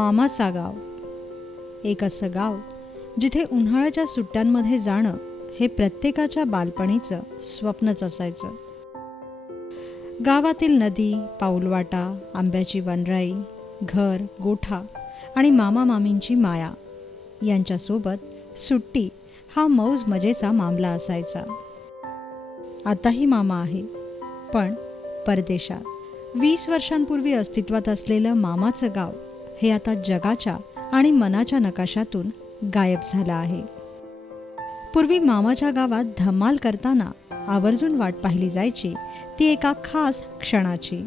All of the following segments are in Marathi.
मामाचा गाव. एक असं गाव जिथे उन्हाळ्याच्या सुट्ट्यांमध्ये जाणं हे प्रत्येकाच्या बालपणीचं स्वप्नच असायचं. गावातील नदी, पाऊलवाटा, आंब्याची वनराई, घर, गोठा आणि मामा मामींची माया यांच्यासोबत सुट्टी हा मौज मजेचा मामला असायचा. आताही मामा आहे, पण परदेशात. 20 वर्षांपूर्वी अस्तित्वात असलेलं मामाचं गाव हे आता जगाच्या आणि मनाच्या नकाशातून गायब झालं आहे. पूर्वी मामाच्या गावात धमाल करताना आवर्जून वाट पाहिली जायची ती एका खास क्षणाची.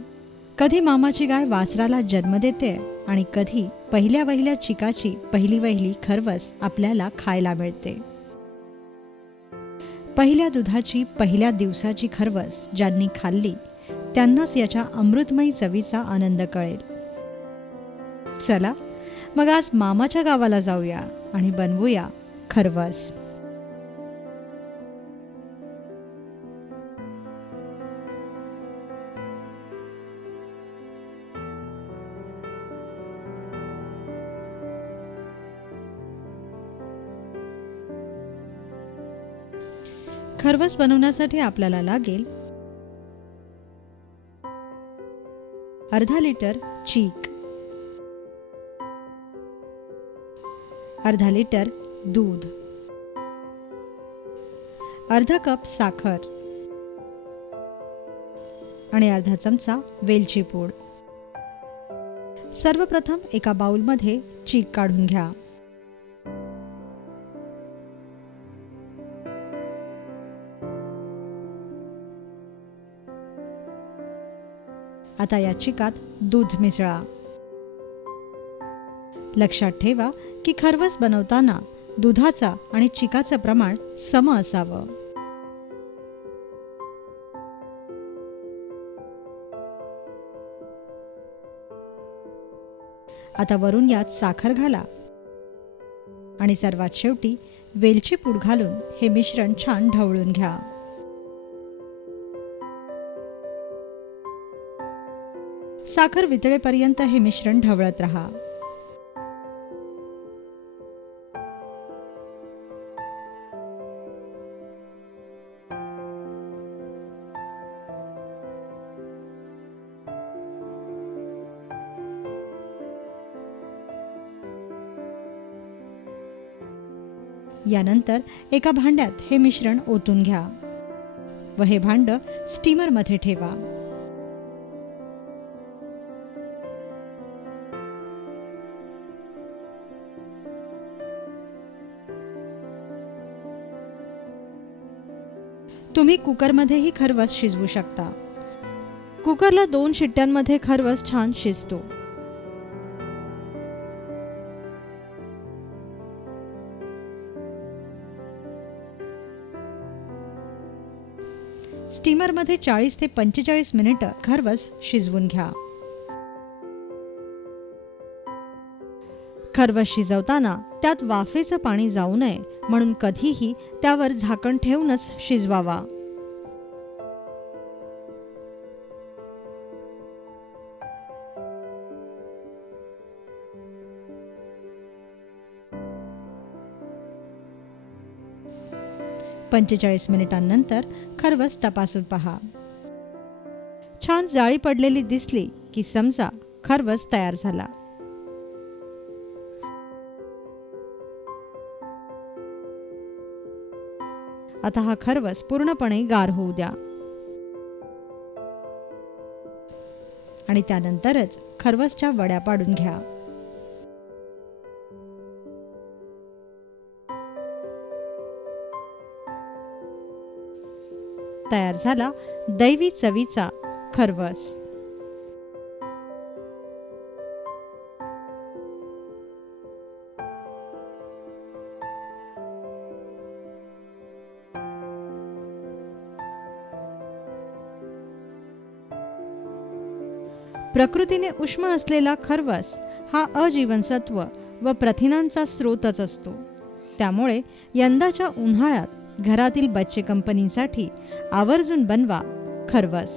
कधी मामाची गाय वासराला जन्म देते आणि कधी पहिल्या वहिल्या चिकाची पहिली खरवस आपल्याला खायला मिळते. पहिल्या दुधाची पहिल्या दिवसाची खरवस ज्यांनी खाल्ली त्यांनाच याच्या अमृतमयी चवीचा आनंद कळेल. चला मग आज मामाच्या गावाला जाऊया आणि बनवूया खरवस. खरवस बनवण्यासाठी आपल्याला लागेल अर्धा लिटर चीक, अर्धा लिटर दूध, अर्धा कप साखर आणि अर्धा चमचा वेलची पूड. सर्वप्रथम एका बाउलमध्ये चीक काढून घ्या. आता या चिकात दूध मिसळा. लक्षात ठेवा की खरवस बनवताना दुधाचा आणि चिकाचं प्रमाण सम असावं. आता वरून यात साखर घाला आणि सर्वात शेवटी वेलची पूड घालून हे मिश्रण छान ढवळून घ्या. साखर वितळेपर्यंत हे मिश्रण ढवळत राहा. यानंतर एका भांड्यात हे मिश्रण ओतून घ्या व हे भांड स्टीमरमध्ये ठेवा. तुम्ही कुकरमध्येही खरवस शिजवू शकता. कुकरला 2 शिट्ट्यांमध्ये खरवस छान शिजतो. स्टीमरमध्ये 40 ते 45 मिनिटं खरवस शिजवून घ्या. खरवस शिजवताना त्यात वाफेचं पाणी जाऊ नये म्हणून कधीही त्यावर झाकण ठेवूनच शिजवावा. पंचेचाळीस मिनिटांनंतर खरवस तपासून पहा. छान जाळी पडलेली दिसली की समजा खरवस तयार झाला. आता हा खरवस पूर्णपणे गार होऊ द्या आणि त्यानंतरच खरवसच्या वड्या पाडून घ्या. तयार झाला दैवी चवीचा खरवस. प्रकृतीने उष्म असलेला खरवस हा अजीवनसत्व व प्रथिनांचा स्रोतच असतो. त्यामुळे यंदाच्या उन्हाळ्यात घरातील बच्चे कंपनीसाठी आवर्जून बनवा खरवस.